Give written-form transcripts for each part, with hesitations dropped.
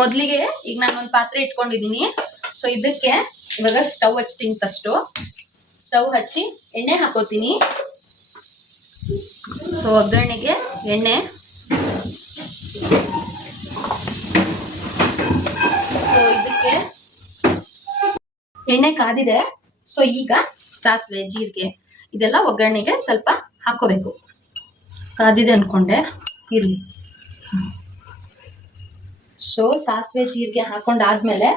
ಮೊದಲಿಗೆ ಈಗ ನಾನು ಒಂದು ಪಾತ್ರೆ ಇಟ್ಕೊಂಡಿದ್ದೀನಿ. ಸೊ ಇದಕ್ಕೆ ಇವಾಗ ಸ್ಟವ್ ಹಚ್ತೀನಿ. ಫಸ್ಟು ಸ್ಟವ್ ಹಚ್ಚಿ ಎಣ್ಣೆ ಹಾಕೋತೀನಿ. ಸೊ ಒಗ್ಗರಣೆಗೆ ಎಣ್ಣೆ. ಸೊ ಇದಕ್ಕೆ ಎಣ್ಣೆ ಕಾದಿದೆ. ಸೊ ಈಗ ಸಾಸಿವೆ, ಜೀರಿಗೆ ಇದೆಲ್ಲ ಒಗ್ಗರಣೆಗೆ ಸ್ವಲ್ಪ ಹಾಕೋಬೇಕು. ಕಾದಿದೆ ಅನ್ಕೊಂಡೆ, ಇರ್ಲಿ. ಸೊ ಸಾಸಿವೆ ಜೀರಿಗೆ ಹಾಕೊಂಡಾದ್ಮೇಲೆ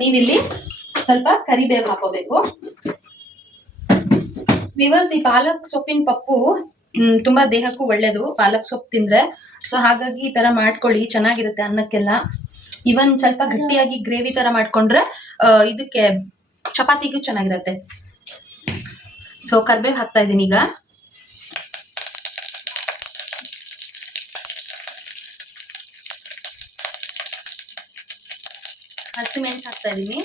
ನೀವಿಲ್ಲಿ ಸ್ವಲ್ಪ ಕರಿಬೇವು ಹಾಕೋಬೇಕು. ವಿವರ್ಸ್, ಈ ಪಾಲಕ್ ಸೊಪ್ಪಿನ ಪಪ್ಪು ತುಂಬಾ ದೇಹಕ್ಕೂ ಒಳ್ಳೇದು, ಪಾಲಕ್ ಸೊಪ್ಪು ತಿಂದ್ರೆ. ಸೊ ಹಾಗಾಗಿ ಈ ತರ ಮಾಡ್ಕೊಳ್ಳಿ, ಚೆನ್ನಾಗಿರುತ್ತೆ ಅನ್ನಕ್ಕೆಲ್ಲ. ಇವನ್ ಸ್ವಲ್ಪ ಗಟ್ಟಿಯಾಗಿ ಗ್ರೇವಿ ತರ ಮಾಡ್ಕೊಂಡ್ರೆ ಇದಕ್ಕೆ ಚಪಾತಿಗೂ ಚೆನ್ನಾಗಿರುತ್ತೆ. ಸೊ ಕರಿಬೇವು ಹಾಕ್ತಾ ಇದ್ದೀನಿ. ಈಗ ಹಸಿಮೆಣಸು ಹಾಕ್ತಾ ಇದ್ದೀನಿ.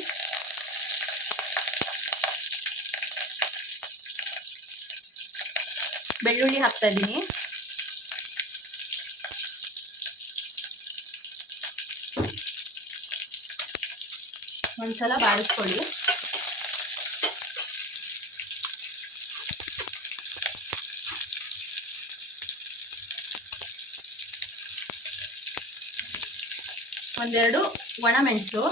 ಬೆಳ್ಳುಳ್ಳಿ ಹಾಕ್ತಾ ಇದ್ದೀನಿ. ಒಂದ್ಸಲ ಬಾಡಿಸ್ಕೊಳ್ಳಿ. ಒಂದೆರಡು ಒಣ ಮೆಣಸು,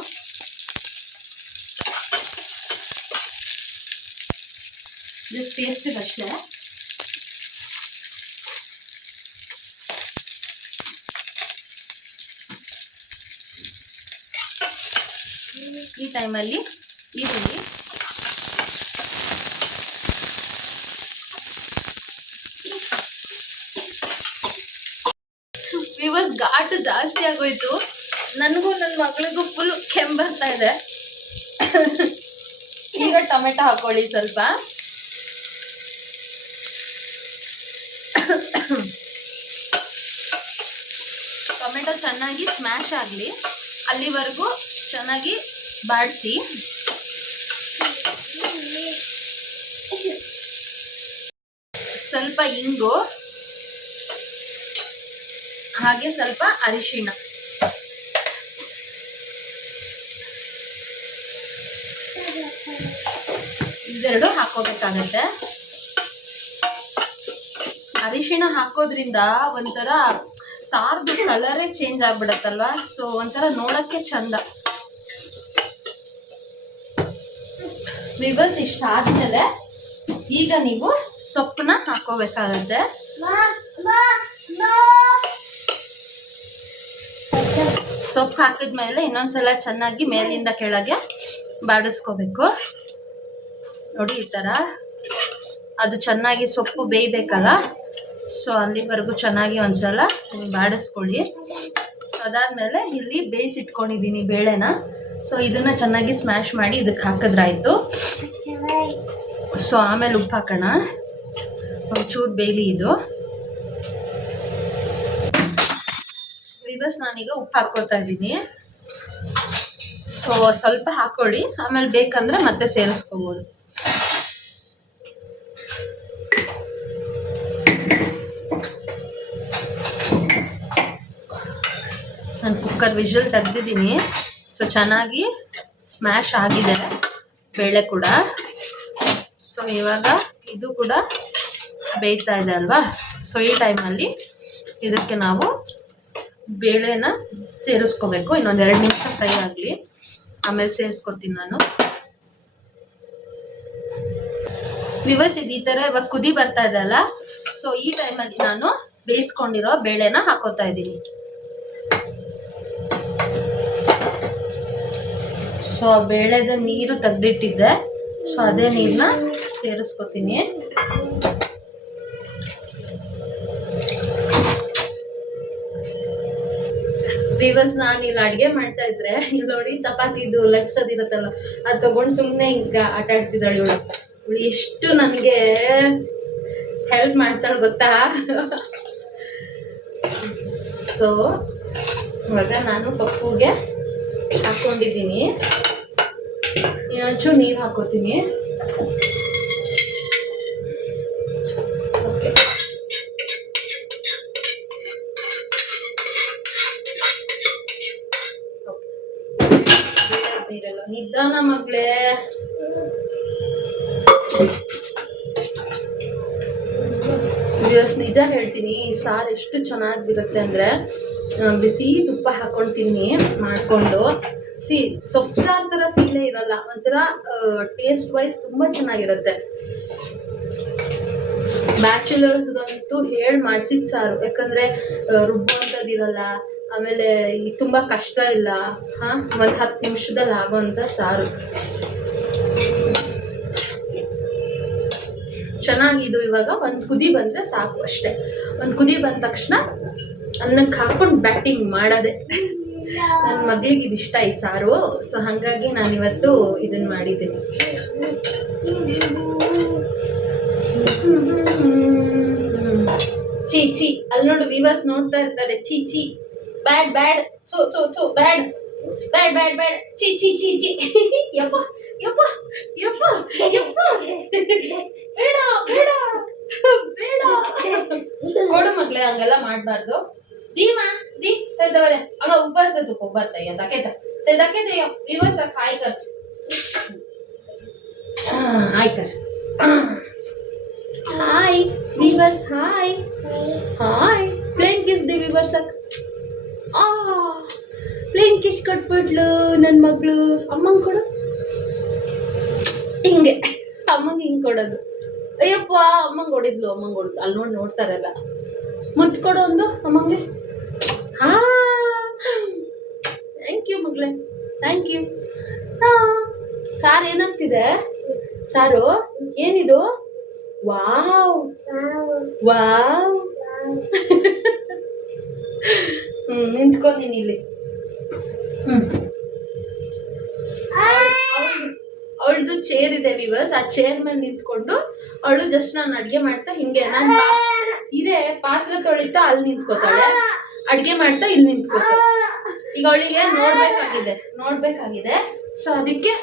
ಜಸ್ಟ್ ಟೇಸ್ಟಿಗೆ ಅಷ್ಟೇ. ಈ ಟೈಮಲ್ಲಿ ಈರುಳ್ಳಿ, ವಿವರ್ಸ್ ಘಾಟು ಜಾಸ್ತಿ ಆಗೋಯ್ತು. ನನಗೂ ನನ್ನ ಮಗಳಿಗೂ ಫುಲ್ ಕೆಮ್ಮು ಬರ್ತಾ ಇದೆ. ಈಗ ಟೊಮೆಟೊ ಹಾಕೊಳ್ಳಿ ಸ್ವಲ್ಪ. ಟೊಮೆಟೊ ಚೆನ್ನಾಗಿ ಸ್ಮ್ಯಾಶ್ ಆಗಲಿ, ಅಲ್ಲಿವರೆಗೂ ಚೆನ್ನಾಗಿ ಬಾಡಿಸಿ. ಸ್ವಲ್ಪ ಇಂಗು, ಹಾಗೆ ಸ್ವಲ್ಪ ಅರಿಶಿಣ. ಇದೆರಡು ಹಾಕೋಬೇಕಾಗತ್ತೆ. ಅರಿಶಿಣ ಹಾಕೋದ್ರಿಂದ ಒಂಥರ ಸಾರ್ದು ಕಲರೇ ಚೇಂಜ್ ಆಗ್ಬಿಡತ್ತಲ್ವಾ. ಸೊ ಒಂಥರ ನೋಡಕ್ಕೆ ಚಂದ. ವಿವರ್ಸ್, ಇಷ್ಟ ಆದ್ಮೇಲೆ ಈಗ ನೀವು ಸೊಪ್ಪನ್ನ ಹಾಕೋಬೇಕಾಗತ್ತೆ. ಸೊಪ್ಪು ಹಾಕಿದ್ಮೇಲೆ ಇನ್ನೊಂದ್ಸಲ ಚೆನ್ನಾಗಿ ಮೇಲಿಂದ ಕೆಳಗೆ ಬಾಡಿಸ್ಕೋಬೇಕು. ನೋಡಿ ಈ ತರ ಅದು ಚೆನ್ನಾಗಿ ಸೊಪ್ಪು ಬೇಯಬೇಕಲ್ಲ. ಸೊ ಅಲ್ಲಿವರೆಗೂ ಚೆನ್ನಾಗಿ ಒಂದ್ಸಲ ಬಾಡಿಸ್ಕೊಳ್ಳಿ. ಸೊ ಅದಾದ್ಮೇಲೆ ಇಲ್ಲಿ ಬೇಯಿಸಿಟ್ಕೊಂಡಿದ್ದೀನಿ ಬೇಳೆನ. ಸೊ ಇದನ್ನ ಚೆನ್ನಾಗಿ ಸ್ಮ್ಯಾಶ್ ಮಾಡಿ ಇದಕ್ಕೆ ಹಾಕಿದ್ರಾಯ್ತು. ಸೊ ಆಮೇಲೆ ಉಪ್ಪು ಹಾಕೋಣ. ಒಂಚೂರು ಬೇಯಲಿ ಇದು. ವಿವರ್ಸ್, ನಾನೀಗ ಉಪ್ಪು ಹಾಕೋತಾ ಇದ್ದೀನಿ. ಸೊ ಸ್ವಲ್ಪ ಹಾಕೊಳ್ಳಿ, ಆಮೇಲೆ ಬೇಕಂದ್ರೆ ಮತ್ತೆ ಸೇರಿಸ್ಕೋಬಹುದು. ನಾನು ಕುಕ್ಕರ್ ವಿಷಲ್ ತೆಗ್ದಿದ್ದೀನಿ. ಸೊ ಚೆನ್ನಾಗಿ ಸ್ಮ್ಯಾಶ್ ಆಗಿದೆ ಬೇಳೆ ಕೂಡ. ಸೊ ಇವಾಗ ಇದು ಕೂಡ ಬೇಯ್ತಾ ಇದೆ ಅಲ್ವಾ. ಸೊ ಈ ಟೈಮಲ್ಲಿ ಇದಕ್ಕೆ ನಾವು ಬೇಳೆನ ಸೇರಿಸ್ಕೋಬೇಕು. ಇನ್ನೊಂದು 2 ನಿಮಿಷ ಫ್ರೈ ಆಗಲಿ, ಆಮೇಲೆ ಸೇರಿಸ್ಕೊತೀನಿ ನಾನು. ವಿವರ್ಸ್, ಇದು ಈ ಥರ ಇವಾಗ ಕುದಿ ಬರ್ತಾ ಇದೆ ಅಲ್ಲ. ಸೊ ಈ ಟೈಮಲ್ಲಿ ನಾನು ಬೇಯಿಸ್ಕೊಂಡಿರೋ ಬೇಳೆನ ಹಾಕೋತಾ ಇದ್ದೀನಿ. ಸೊ ಆ ಬೇಳೆದ ನೀರು ತೆಗ್ದಿಟ್ಟಿದ್ದೆ. ಸೊ ಅದೇ ನೀರನ್ನ ಸೇರಿಸ್ಕೊತೀನಿ. ವಿವರ್ಸ್, ನಾನು ಇಲ್ಲಿ ಅಡುಗೆ ಮಾಡ್ತಾ ಇದ್ರೆ ಇಲ್ಲಿ ನೋಡಿ ಚಪಾತಿದು ಲಟ್ಸೋದಿರುತ್ತಲ್ಲ, ಅದು ತಗೊಂಡು ಸುಮ್ಮನೆ ಈಗ ಆಟ ಆಡ್ತಿದ್ದಾಳೆ ಇವಳು. ಎಷ್ಟು ನನಗೆ ಹೆಲ್ಪ್ ಮಾಡ್ತಾಳೆ ಗೊತ್ತಾ. ಸೊ ಇವಾಗ ನಾನು ಪಪ್ಪುಗೆ ಹಾಕೊಂಡಿದ್ದೀನಿ. ಇನ್ನೊಂಚೂರು ನೀರು ಹಾಕೋತೀನಿ. ಓಕೆ, ನೀರೆಲ್ಲ ನಿಧಾನ ಮಗ್ಳೇ. ನಿಜ ಹೇಳ್ತೀನಿ, ಈ ಸಾರು ಎಷ್ಟು ಚೆನ್ನಾಗಿರುತ್ತೆ ಅಂದ್ರೆ ಬಿಸಿ ತುಪ್ಪ ಹಾಕೊಂತೀನಿ ಮಾಡ್ಕೊಂಡು. ಸೊಪ್ಪು ಸಾರು ತರ ಫೀಲೇ ಇರಲ್ಲ, ಒಂಥರ ಟೇಸ್ಟ್ ವೈಸ್ ತುಂಬಾ ಚೆನ್ನಾಗಿರುತ್ತೆ. ಬ್ಯಾಚುಲರ್ಸ್ಗಂತೂ ಮಾಡ್ಸಿದ್ ಸಾರು, ಯಾಕಂದ್ರೆ ರುಬ್ಬುವಂಥದ್ದಿರಲ್ಲ, ಆಮೇಲೆ ತುಂಬಾ ಕಷ್ಟ ಇಲ್ಲ. ಒಂದ್ 10 ನಿಮಿಷದಲ್ಲಿ ಆಗೋಂಥ ಸಾರು. ಚೆನ್ನಾಗಿದು. ಇವಾಗ ಒಂದ್ ಕುದಿ ಬಂದ್ರೆ ಸಾಕು ಅಷ್ಟೇ. ಒಂದ್ ಕುದಿ ಬಂದ ತಕ್ಷಣ ಅನ್ನಕ್ಕೆ ಹಾಕೊಂಡು ಬ್ಯಾಟಿಂಗ್ ಮಾಡೋದೆ. ನನ್ನ ಮಗಳಿಗೆ ಇದಿಷ್ಟ ಈ ಸಾರು, ಸೊ ಹಾಗಾಗಿ ನಾನಿವತ್ತು ಇದನ್ನ ಮಾಡಿದ್ದೀನಿ. ಚೀ ಅಲ್ಲಿ ನೋಡು, ವಿವರ್ಸ್ ನೋಡ್ತಾ ಇರ್ತಾರೆ. ಚೀ ಬ್ಯಾಡ್ ಬ್ಯಾಡ್, ಬ್ಯಾಡ್ ಬ್ಯಾಡ್ ಬ್ಯಾಡ್ ಬ್ಯಾಡ್, ಚೀ ಯಪ್ಪ ಯಪ್ಪ ಯಪ್ಪ ಯಪ್ಪ, ಬೇಡ ಬೇಡ ಬೇಡ, ಕೊಡು ಮಗ್ಳೆ, ಹಂಗೆಲ್ಲ ಮಾಡ್ಬಾರ್ದು. दी तेदवरे अगा उबरते तू उबरता या दाकेता ते विवर्स हाय कर, हाय कर, हाय विवर्स, हाय हाय. प्लेन किस दी विवर्स ಪ್ಲೇನ್ ಕಿಸ್ ಕೊಟ್ಬಿಟ್ಲು ನನ್ನ ಮಗಳು. ಅಮ್ಮಂಗೆ ಕೊಡು, ಹಿಂಗೆ ಅಮ್ಮಂಗೆ ಹಿಂಗೆ ಕೊಡೋದು. ಅಯ್ಯಪ್ಪ, ಅಮ್ಮಂಗೆ ಹೊಡಿದ್ಲು, ಅಲ್ಲಿ ನೋಡ್ತಾರಲ್ಲ. ಮುತ್ತು ಕೊಡು ಒಂದು ಅಮ್ಮಂಗೆ. ಥ್ಯಾಂಕ್ ಯು ಮಗಳೇ, ಥ್ಯಾಂಕ್ ಯು. ಸಾರು ಏನಾಗ್ತಿದೆ? ಸಾರು ಏನಿದು? Wow wow. ನಿಂತ್ಕೊಂತೀನಿ ಇಲ್ಲಿ. ಅವಳದು ಚೇರ್ ಇದೆ ವಿವರ್ಸ್, ಆ ಚೇರ್ ಮೇಲೆ ನಿಂತ್ಕೊಂಡು ಅವಳು ಜಸ್ಟ್ ನಾನು ಅಡ್ಗೆ ಮಾಡ್ತಾ ಹಿಂಗೆ ನಾನು ಇದೇ ಪಾತ್ರೆ ತೊಳಿತಾ ಅಲ್ಲಿ ನಿಂತ್ಕೋತಾಳೆ, ಅಡ್ಗೆ ಮಾಡ್ತಾ ಇಲ್ಲಿ ನಿಂತ್ಕೋತಾಳೆ. ಈಗ ಅವಳಿಗೆ ನೋಡ್ಬೇಕಾಗಿದೆ, ಸೊ ಅದಕ್ಕೆ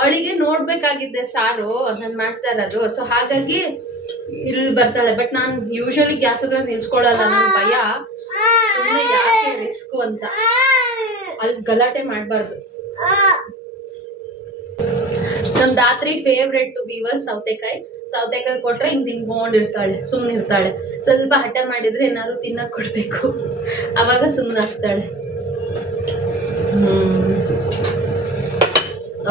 ಅವಳಿಗೆ ನೋಡ್ಬೇಕಾಗಿದೆ ಸಾರು ನಾನು ಮಾಡ್ತಾ ಇರೋದು. ಸೊ ಹಾಗಾಗಿ ಇಲ್ಲಿ ಬರ್ತಾಳೆ. ಬಟ್ ನಾನು ಯೂಶಲಿ ಗ್ಯಾಸ್ ಹತ್ರ ನಿಲ್ಸ್ಕೊಳಲ್ಲ, ನನ್ನ ಭಯ, ಸುಮ್ಮನೆ ಯಾಕೆ ರಿಸ್ಕು ಅಂತ. ಅಲ್ಲಿ ಗಲಾಟೆ ಮಾಡಬಾರ್ದು. ನಮ್ ದಾತ್ರಿ ಫೇವ್ರೆಟ್ ವಿವರ್ಸ್ ಸೌತೆಕಾಯಿ ಕೊಟ್ರೆ ಹಿಂಗ್ ತಿನ್ಕೊಂಡಿರ್ತಾಳೆ, ಸುಮ್ಮನೆ ಇರ್ತಾಳೆ. ಸ್ವಲ್ಪ ಹಠ ಮಾಡಿದ್ರೆ ಏನಾದ್ರು ತಿನ್ನಕ್ ಕೊಡ್ಬೇಕು, ಅವಾಗ ಸುಮ್ಮನೆ ಆಗ್ತಾಳೆ.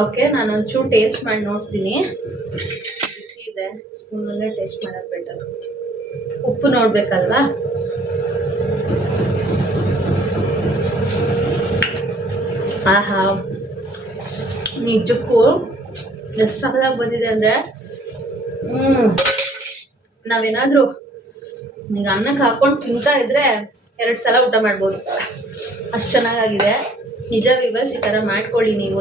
ಓಕೆ, ನಾನು ಒಂಚೂರು ಟೇಸ್ಟ್ ಮಾಡಿ ನೋಡ್ತೀನಿ. ಬಿಸಿ ಇದೆ, ಸ್ಪೂನಲ್ಲೇ ಟೇಸ್ಟ್ ಮಾಡೋದು ಬೆಟರ್. ಉಪ್ಪು ನೋಡ್ಬೇಕಲ್ವಾ? ಆಹಾ, ನಿಜಕ್ಕೂ ಎಷ್ಟು ಸಕಲಾಗಿ ಬಂದಿದೆ ಅಂದರೆ, ನಾವೇನಾದರೂ ಈಗ ಅನ್ನಕ್ಕೆ ಹಾಕೊಂಡು ತಿಂತಾ ಇದ್ರೆ 2 ಸಲ ಊಟ ಮಾಡ್ಬೋದು, ಅಷ್ಟು ಚೆನ್ನಾಗಾಗಿದೆ. ನಿಜ ವಿವರ್ಸ್, ಈ ಥರ ಮಾಡ್ಕೊಳ್ಳಿ, ನೀವು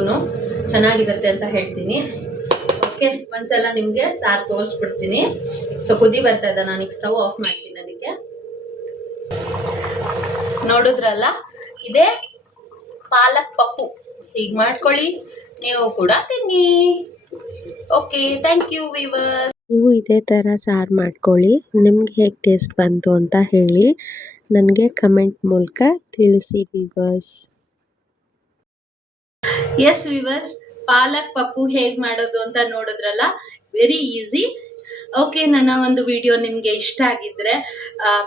ಚೆನ್ನಾಗಿರುತ್ತೆ ಅಂತ ಹೇಳ್ತೀನಿ. ಓಕೆ, ಒಂದ್ಸಲ ನಿಮಗೆ ಸಾರು ತೋರಿಸ್ಬಿಡ್ತೀನಿ. ಸೊ ಕುದಿ ಬರ್ತಾ ಇದೆ, ನಾನೀಗ ಸ್ಟವ್ ಆಫ್ ಮಾಡ್ತೀನಿ. ಅದಕ್ಕೆ ನೋಡಿದ್ರಲ್ಲ, ಇದೇ ಪಾಲಕ್ ಪಪ್ಪು. ಹೀಗೆ ಮಾಡ್ಕೊಳ್ಳಿ, ನೀವು ಕೂಡ ತಿನ್ನಿ. Okay, thank you viewers. ನೀವು ಇದೇ ಥರ ಸಾರು ಮಾಡ್ಕೊಳ್ಳಿ, ನಿಮ್ಗೆ ಹೇಗೆ ಟೇಸ್ಟ್ ಬಂತು ಅಂತ ಹೇಳಿ ನನಗೆ ಕಮೆಂಟ್ ಮೂಲಕ ತಿಳಿಸಿ ವಿವರ್ಸ್. ಎಸ್ ವಿವರ್ಸ್, ಪಾಲಕ್ ಪಪ್ಪು ಹೇಗೆ ಮಾಡೋದು ಅಂತ ನೋಡಿದ್ರಲ್ಲ, ವೆರಿ ಈಸಿ. ಓಕೆ, ನನ್ನ ಒಂದು ವಿಡಿಯೋ ನಿಮಗೆ ಇಷ್ಟ ಆಗಿದ್ರೆ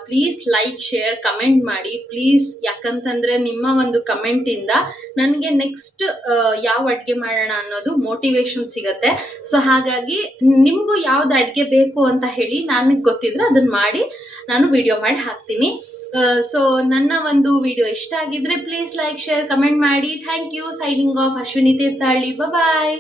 ಪ್ಲೀಸ್ ಲೈಕ್, ಶೇರ್, ಕಮೆಂಟ್ ಮಾಡಿ ಪ್ಲೀಸ್. ಯಾಕಂತಂದರೆ ನಿಮ್ಮ ಒಂದು ಕಮೆಂಟಿಂದ ನನಗೆ ನೆಕ್ಸ್ಟ್ ಯಾವ ಅಡುಗೆ ಮಾಡೋಣ ಅನ್ನೋದು ಮೋಟಿವೇಶನ್ ಸಿಗುತ್ತೆ. ಸೊ ಹಾಗಾಗಿ ನಿಮಗೂ ಯಾವ್ದು ಅಡುಗೆ ಬೇಕು ಅಂತ ಹೇಳಿ ನನಗೆ ಗೊತ್ತಿದ್ರೆ ಅದನ್ನು ಮಾಡಿ ನಾನು ವಿಡಿಯೋ ಮಾಡಿ ಹಾಕ್ತೀನಿ. ಸೊ ನನ್ನ ಒಂದು ವಿಡಿಯೋ ಇಷ್ಟ ಆಗಿದ್ರೆ ಪ್ಲೀಸ್ ಲೈಕ್, ಶೇರ್, ಕಮೆಂಟ್ ಮಾಡಿ. Thank you. Signing off, Ashwini Thirthahalli. Bye.